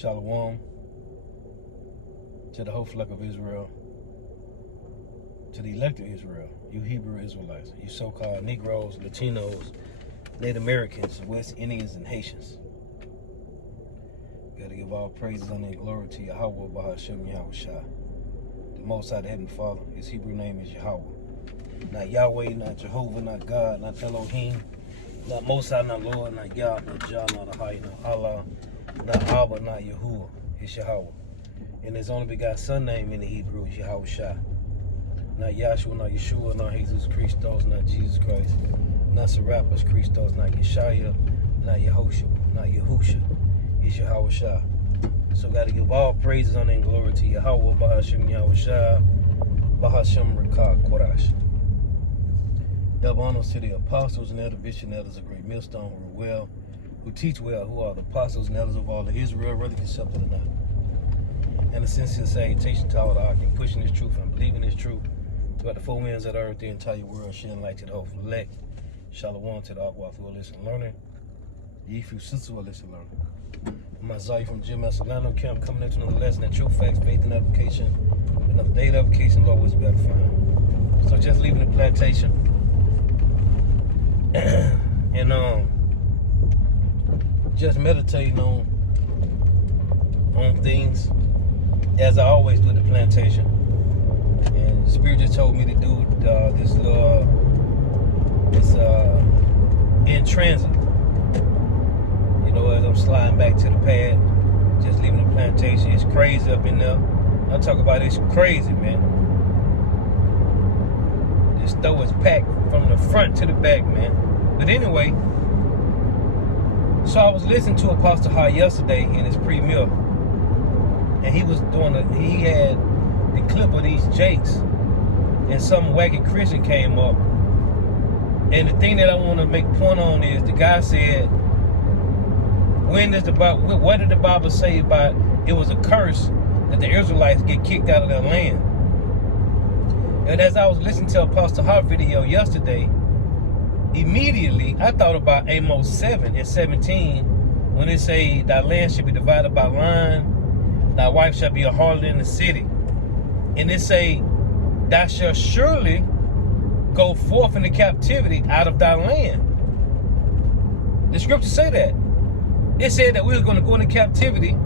Shalom to the whole flock of Israel, to the elect of Israel, you Hebrew Israelites, you so-called Negroes, Latinos, Native Americans, West Indians, and Haitians. Got to give all praises, honor, and glory to Yahweh, Bahashem, Yahweh Shah. The Most High, the Heavenly Father. His Hebrew name is Yahweh. Not Yahweh, not Jehovah, not God, not Elohim, not Most High, not Lord, not Yah, not Jah, not Ahai, not Allah, not Abba, not Yahuwah. It's Yahweh. And his only begotten Son name in the Hebrew is Yahweh Shah. Not Yahshua, not Yeshua, not Jesus Christos, not Jesus Christ, not Serapis Christos, not Yeshaya, not Yehoshua, not Yahusha. It's Yahweh Shah. So got to give all praises, honor, and glory to Yahweh, Bahashem, Yahweh Shah, Bahashem, Rekah, Korash. Double honors to the apostles and elder bishops and elders of great millstone who are well, who teach well, who are the apostles and elders of all of Israel, whether you accept it or not. And a sincere salutation to all the arcing, pushing this truth and believing this truth throughout the four winds of the earth, the entire world, shedding light to the hopeful elect. Shalom to the Aqua who will listen and learning. Ye few sisters who will listen and learning. I'm Isaiah from Jim Solano Camp, coming into another lesson at True Facts, Faith and Application, another date application, Lord was better to find. So just leaving the plantation. And just meditating on things as I always do at the plantation. And the Spirit just told me to do this in transit. You know, as I'm sliding back to the pad, just leaving the plantation. It's crazy up in there. I talk about it's crazy, man. This store is packed from the front to the back, man. But anyway, so I was listening to Apostle High yesterday in his pre-meal, and he was he had the clip of these jakes, and some wacky Christian came up. And the thing that I want to make point on is the guy said, what did the Bible say about it was a curse that the Israelites get kicked out of their land? And as I was listening to Apostle Hart video yesterday, immediately I thought about Amos 7:17 when it say thy land shall be divided by line, thy wife shall be a harlot in the city. And it say, thou shalt surely go forth into captivity out of thy land. The scriptures say that. It said that we were going to go into captivity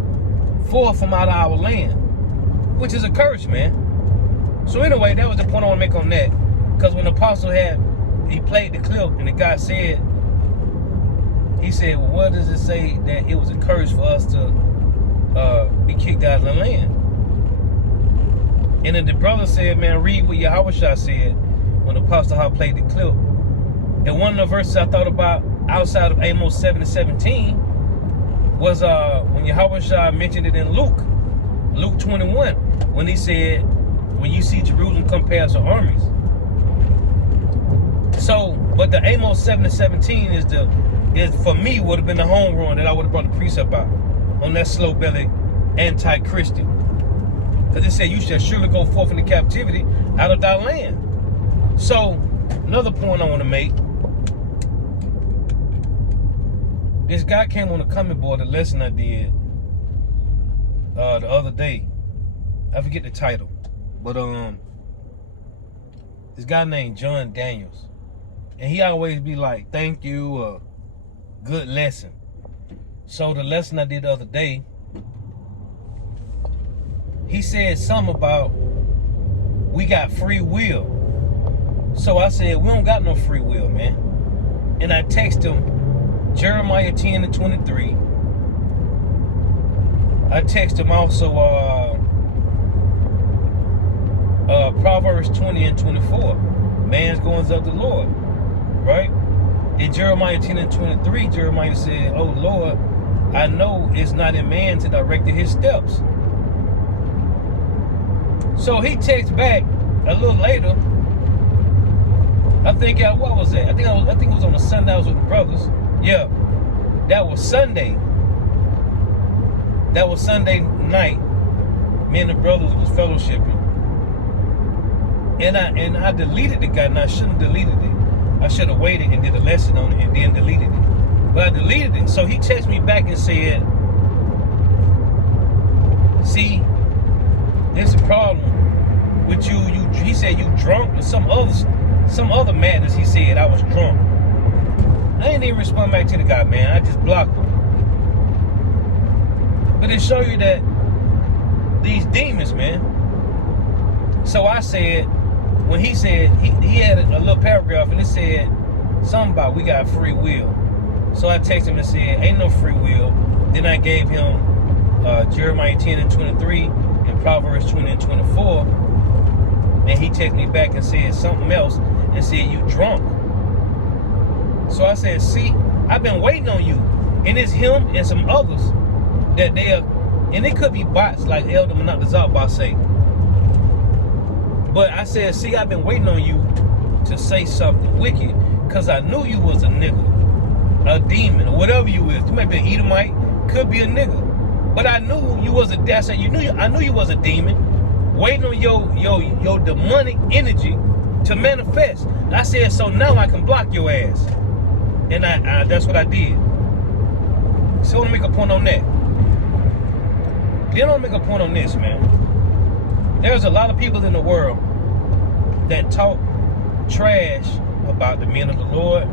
forth from out of our land, which is a curse, man. So anyway, that was the point I want to make on that. Because when the apostle he played the clip and the guy said, he said, well, what does it say that it was a curse for us to be kicked out of the land? And then the brother said, man, read what Yahweh Shah said when the apostle played the clip. And one of the verses I thought about outside of Amos 7:17 was when Yahweh Shah mentioned it in Luke 21, when he said, when you see Jerusalem come past her armies. So, but the Amos 7:17 is for me would have been the home run that I would have brought the precept out on that slow belly anti-Christian. Because it said you shall surely go forth into captivity out of thy land. So, another point I want to make. This guy came on the comment board, the lesson I did the other day. I forget the title. But this guy named John Daniels. And he always be like, thank you, good lesson. So the lesson I did the other day, he said something about we got free will. So I said, we don't got no free will, man. And I text him Jeremiah 10:23. I text him also Proverbs 20:24. Man's goings of the Lord, right? In Jeremiah 10:23, Jeremiah said, oh Lord, I know it's not in man to direct his steps. So he texts back a little later. I think, what was that? I think it was on a Sunday. I was with the brothers. Yeah, that was Sunday. That was Sunday night. Me and the brothers was fellowshipping. And I deleted the guy, and I shouldn't have deleted it. I should have waited and did a lesson on it and then deleted it. But I deleted it. So he texted me back and said, See, there's a problem with you. He said you drunk or some other madness. He said I was drunk. I ain't even respond back to the guy, man. I just blocked him. But it show you that these demons, man. So I said, when he said, he had a little paragraph and it said something about we got free will. So I texted him and said, ain't no free will. Then I gave him Jeremiah 10 and 23 and Proverbs 20 and 24. And he texted me back and said something else and said, you drunk. So I said, see, I've been waiting on you. And it's him and some others that they are, and it could be bots like Elder Manakazabba say. But I said, see, I've been waiting on you to say something wicked because I knew you was a nigga, a demon, or whatever you is. You might be an Edomite, could be a nigga. But I knew you was a I knew you was a demon, waiting on your demonic energy to manifest. I said, so now I can block your ass. And I that's what I did. So I want to make a point on that. Then I want to make a point on this, man. There's a lot of people in the world that talk trash about the men of the Lord,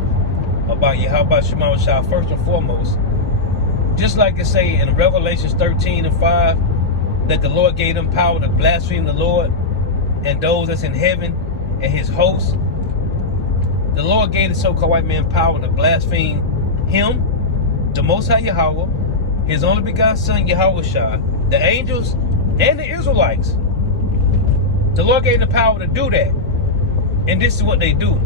about Yahweh Shema Shah, first and foremost. Just like it say in Revelations 13 and 5, that the Lord gave them power to blaspheme the Lord and those that's in heaven and his hosts. The Lord gave the so-called white man power to blaspheme him, the Most High Yahweh, his only begotten son Yahweh Shah, the angels, and the Israelites. The Lord gave them the power to do that. And this is what they do.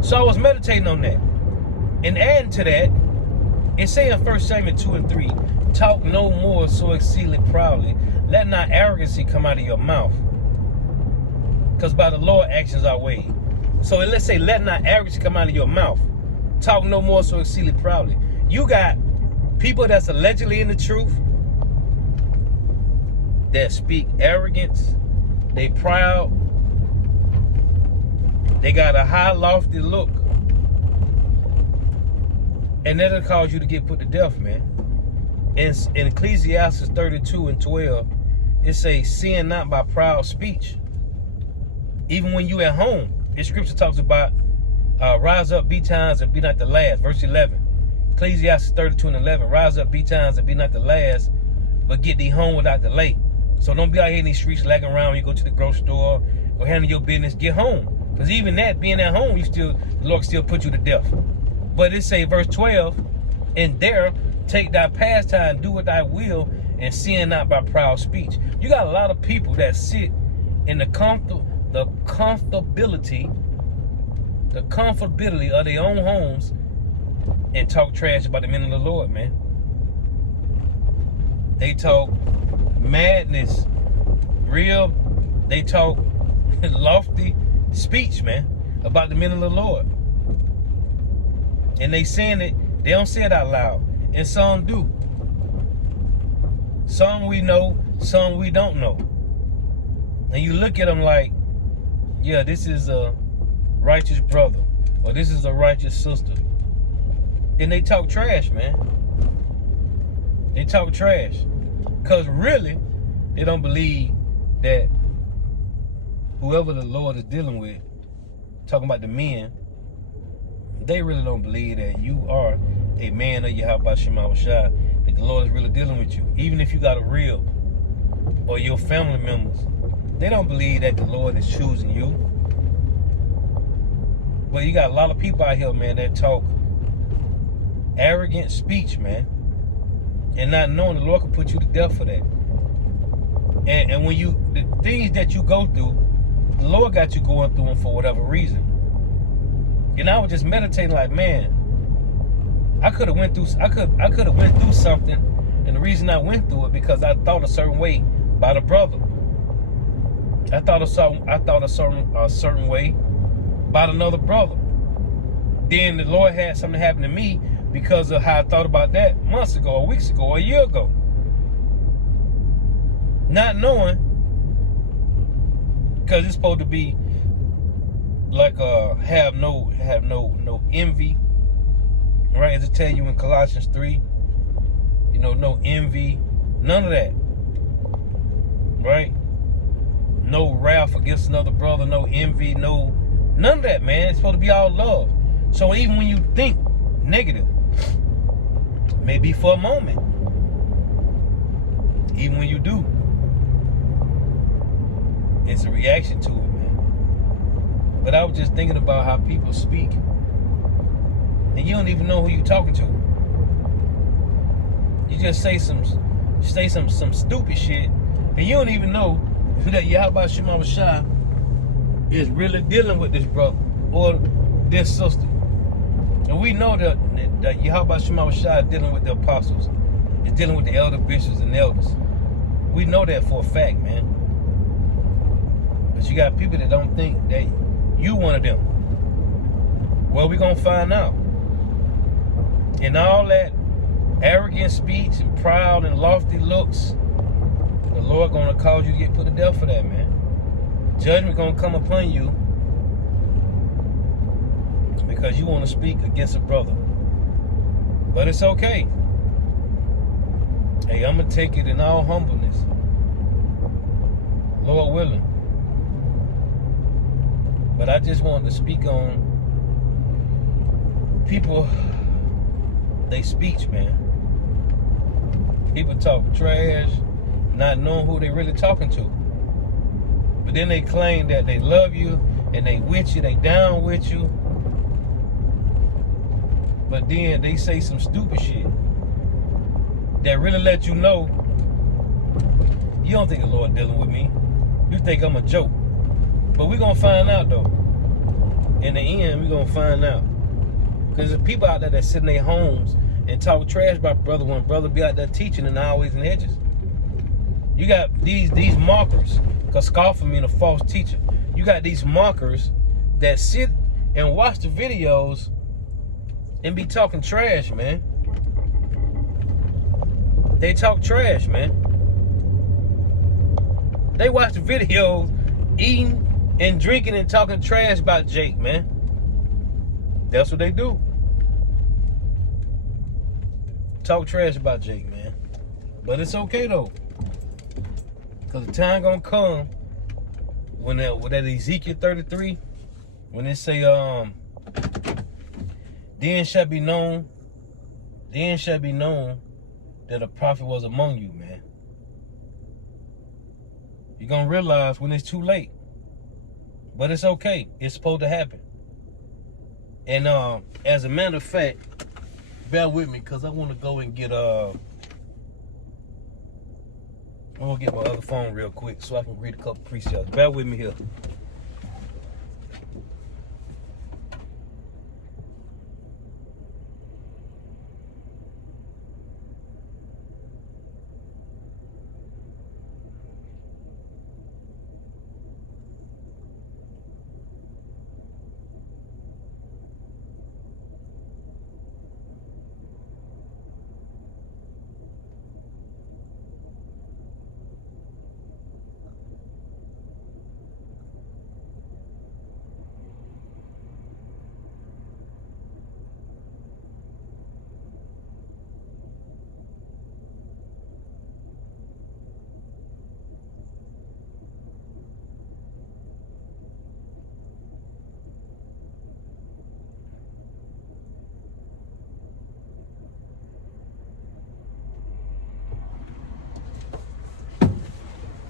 So I was meditating on that. And adding to that, it's saying in 1 Samuel 2 and 3, talk no more so exceedingly proudly. Let not arrogancy come out of your mouth. Because by the Lord actions are weighed. So let's say, let not arrogance come out of your mouth. Talk no more so exceedingly proudly. You got people that's allegedly in the truth that speak arrogance. They proud. They got a high, lofty look. And that'll cause you to get put to death, man. In Ecclesiastes 32 and 12, it says, sin not by proud speech. Even when you at home, the scripture talks about rise up, be times, and be not the last. Verse 11. Ecclesiastes 32 and 11. Rise up, be times, and be not the last, but get thee home without delay. So don't be out here in these streets lagging around when you go to the grocery store or handle your business. Get home. Because even that, being at home, the Lord still put you to death. But it say, verse 12, and there take thy pastime, do what thy will, and sin not by proud speech. You got a lot of people that sit in the comfortability of their own homes and talk trash about the men of the Lord, man. They talk madness, they talk lofty speech, man, about the men of the Lord. And they saying it, they don't say it out loud. And some do. Some we know, some we don't know. And you look at them like, yeah, this is a righteous brother, or this is a righteous sister. And they talk trash, man. They talk trash. Because really, they don't believe that whoever the Lord is dealing with, talking about the men, they really don't believe that you are a man of Yahweh Shema Shah, that the Lord is really dealing with you. Even if you got a rib or your family members, they don't believe that the Lord is choosing you. But you got a lot of people out here, man, that talk arrogant speech, man, and not knowing the Lord can put you to death for that. And when the things that you go through, the Lord got you going through them for whatever reason. And I was just meditating like, man, I could have went through something, and the reason I went through it because I thought a certain way about a brother. I thought a certain way about another brother. Then the Lord had something happen to me because of how I thought about that months ago, or weeks ago, or a year ago. Not knowing, because it's supposed to be like have no envy, right? As it tell you in Colossians 3, no envy, None of that. Right? No wrath against another brother, no envy, none of that, man. It's supposed to be all love. So even when you think negative, maybe for a moment, even when you do, it's a reaction to it, man. But I was just thinking about how people speak, and you don't even know who you're talking to. You just say some stupid shit, and you don't even know that Yahweh Shema Shai is really dealing with this brother or this sister. And we know that Yahweh Shema Shai is dealing with the apostles. It's dealing with the elder bishops and elders. We know that for a fact, man. But you got people that don't think that you one of them. Well, we're going to find out. And all that arrogant speech and proud and lofty looks, the Lord going to cause you to get put to death for that, man. Judgment going to come upon you because you want to speak against a brother. But it's okay. Hey, I'm going to take it in all humbleness. Lord willing. But I just wanted to speak on people, they speech, man. People talk trash, not knowing who they really talking to. But then they claim that they love you and they with you, they down with you. But then they say some stupid shit that really let you know you don't think the Lord dealing with me. You think I'm a joke. But we're going to find out, though. In the end, we're going to find out. Because there's people out there that sit in their homes and talk trash about brother when brother be out there teaching and always in the edges. You got these markers, because scoffer mean a false teacher. You got these markers that sit and watch the videos and be talking trash, man. They talk trash, man. They watch the videos eating and drinking and talking trash about Jake, man. That's what they do. Talk trash about Jake, man. But it's okay, though. Because the time gonna come when that Ezekiel 33, when they say, then shall be known that a prophet was among you, man. You're gonna realize when it's too late. But it's okay. It's supposed to happen. And as a matter of fact, bear with me, because I want to go and get I'm gonna get my other phone real quick so I can read a couple precepts. Bear with me here.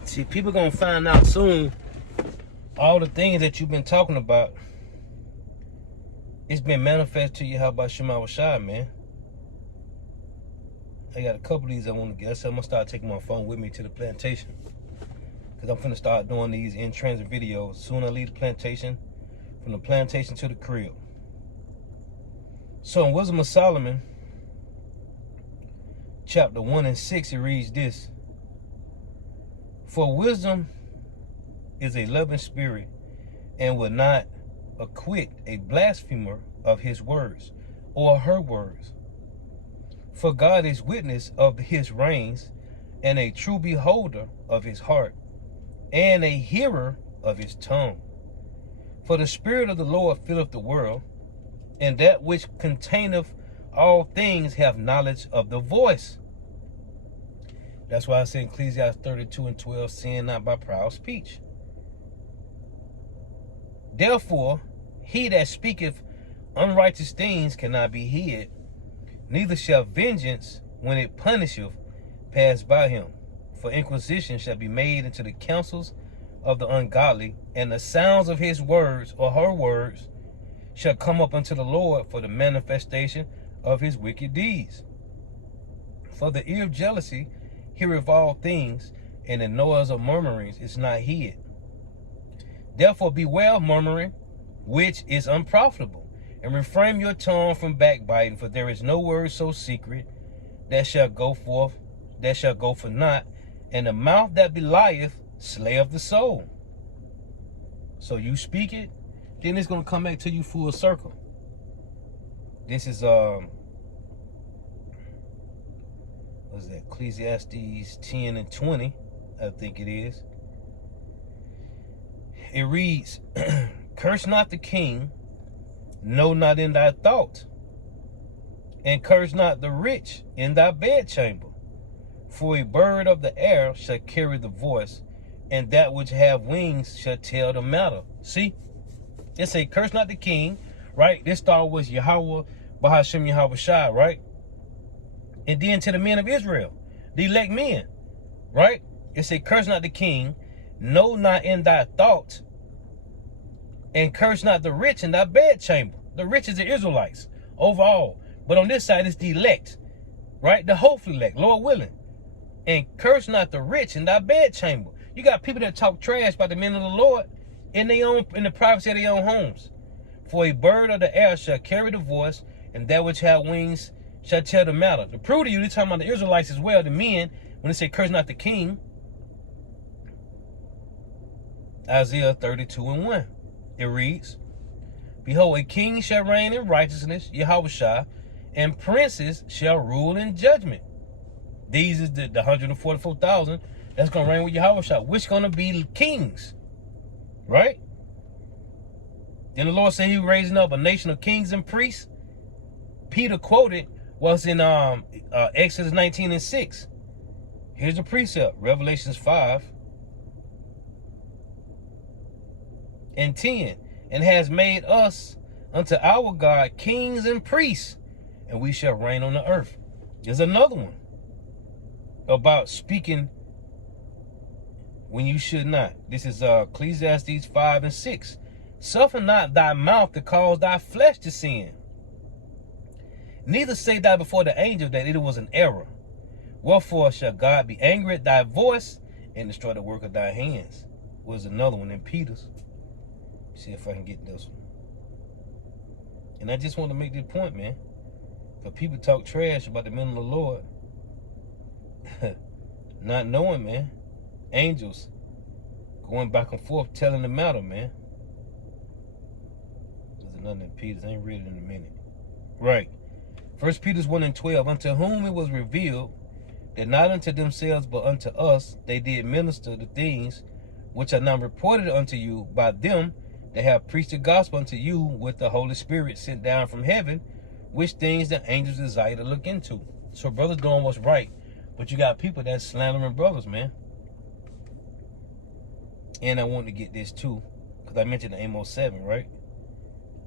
See, people gonna find out soon all the things that you've been talking about. It's been manifest to you. How about Shema Shai, man? I got a couple of these I want to get. So I'm gonna start taking my phone with me to the plantation, because I'm finna start doing these in transit videos. Soon I leave the plantation, from the plantation to the crib. So in Wisdom of Solomon, chapter 1 and 6, it reads this: for wisdom is a loving spirit, and will not acquit a blasphemer of his words or her words. For God is witness of his reins, and a true beholder of his heart, and a hearer of his tongue. For the Spirit of the Lord filleth the world, and that which containeth all things have knowledge of the voice. That's why I say in Ecclesiastes 32:12, sin not by proud speech. Therefore, he that speaketh unrighteous things cannot be hid, neither shall vengeance, when it punisheth, pass by him. For inquisition shall be made into the counsels of the ungodly, and the sounds of his words or her words shall come up unto the Lord for the manifestation of his wicked deeds. For the ear of jealousy heareth all things, and the noise of murmurings is not hid. Therefore beware of murmuring, which is unprofitable, and refrain your tongue from backbiting, for there is no word so secret that shall go for naught, and the mouth that belieth slayeth the soul. So you speak it, then it's gonna come back to you full circle. This is what's that? Ecclesiastes 10:20, I think it is. It reads, curse not the king, no, not in thy thought, and curse not the rich in thy bedchamber. For a bird of the air shall carry the voice, and that which have wings shall tell the matter. See? It say, curse not the king, right? This star was Yahweh, Bahashem Yahweh Shai, right? And then to the men of Israel, the elect men, right? It say, curse not the king, no, not in thy thought, and curse not the rich in thy bedchamber. The rich is the Israelites overall. But on this side, it's the elect, right? The hopeful elect, Lord willing. And curse not the rich in thy bedchamber. You got people that talk trash about the men of the Lord in the privacy of their own homes. For a bird of the air shall carry the voice, and that which have wings shall tell the matter. To prove to you, they're talking about the Israelites as well, the men, when they say curse not the king. Isaiah 32:1. It reads, behold, a king shall reign in righteousness, Yahweh Shai, and princes shall rule in judgment. These is the 144,000 that's going to reign with Yahweh Shai, which going to be kings, right? Then the Lord said he was raising up a nation of kings and priests. Peter quoted was in Exodus 19:6. Here's the precept, Revelations 5:10. And has made us unto our God kings and priests, and we shall reign on the earth. There's another one about speaking when you should not. This is Ecclesiastes 5:6. Suffer not thy mouth to cause thy flesh to sin. Neither say thou before the angel that it was an error. Wherefore shall God be angry at thy voice and destroy the work of thy hands. Was another one in Peter's. See if I can get this one. And I just want to make this point, man. For people talk trash about the men of the Lord, not knowing, man. Angels going back and forth telling the matter, man. There's another in Peter's. I ain't read it in a minute. Right. 1 Peter 1:12. Unto whom it was revealed that not unto themselves but unto us they did minister the things which are now reported unto you by them that have preached the gospel unto you with the Holy Spirit sent down from heaven, which things the angels desire to look into. So brothers doing what's right, but you got people that's slandering brothers, man. And I want to get this too, because I mentioned Amos 7, right?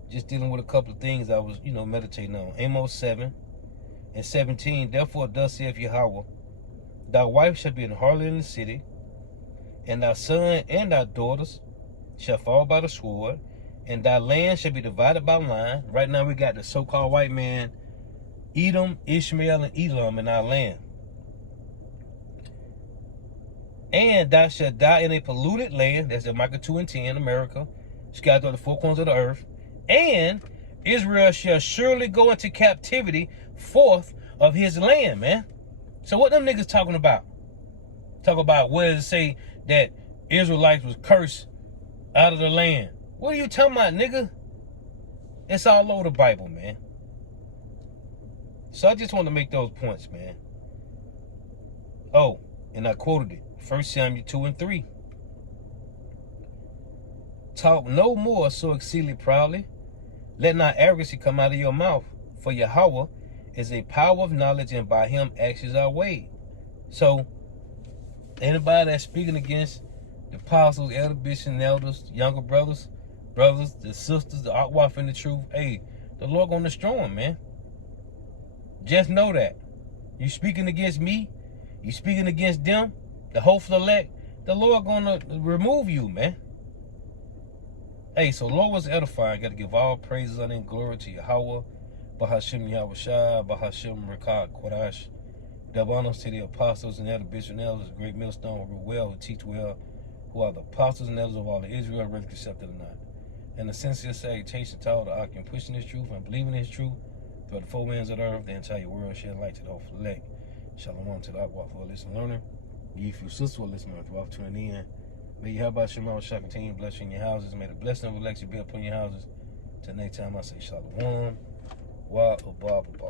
Just dealing with a couple of things I was, meditating on. Amos 7:17. Therefore thus saith Yahweh, thy wife shall be an harlot in the city, and thy son and thy daughters shall fall by the sword, and thy land shall be divided by line. Right now we got the so-called white man, Edom, Ishmael, and Elam in our land. And thou shalt die in a polluted land. That's in Micah 2:10, America, scattered on the four corners of the earth. And Israel shall surely go into captivity forth of his land, man. So what them niggas talking about? Talk about where does it say that Israelites was cursed out of the land? What are you talking about, nigga? It's all over the Bible, man. So I just want to make those points, man. Oh, and I quoted it. 1 Samuel 2:3. Talk no more so exceedingly proudly. Let not arrogancy come out of your mouth. For Yahweh is a power of knowledge, and by him actions are weighed. So Anybody that's speaking against the apostles, elder bishops, and elders, younger brothers, the sisters, the outwalk in the truth, hey, the Lord gonna destroy them, man. Just know that. You speaking against me, you speaking against them, the hopeful elect, the Lord gonna remove you, man. Hey, so Lord was edifying. Got to give all praises and glory to Yahweh, Bahashem Yahweh Shai, Bahashem Rekad Kodash. Double honors to the apostles and elder bishops and elders, great millstone, who rule well, who teach well, who are the apostles and elders of all of Israel, whether accepted or not. And the sincere salutation to all the Akim pushing this truth and believing this truth throughout the four winds of the earth, the entire world, shed light to the hopeful elect. Shalom to the Akwah for listening learner. Ye few sisters for listening throughout tuning in. May you have about Shalom Shah continue to bless you in your houses. May the blessing of election be upon your houses. Till next time, I say Shalom. Wa Abba.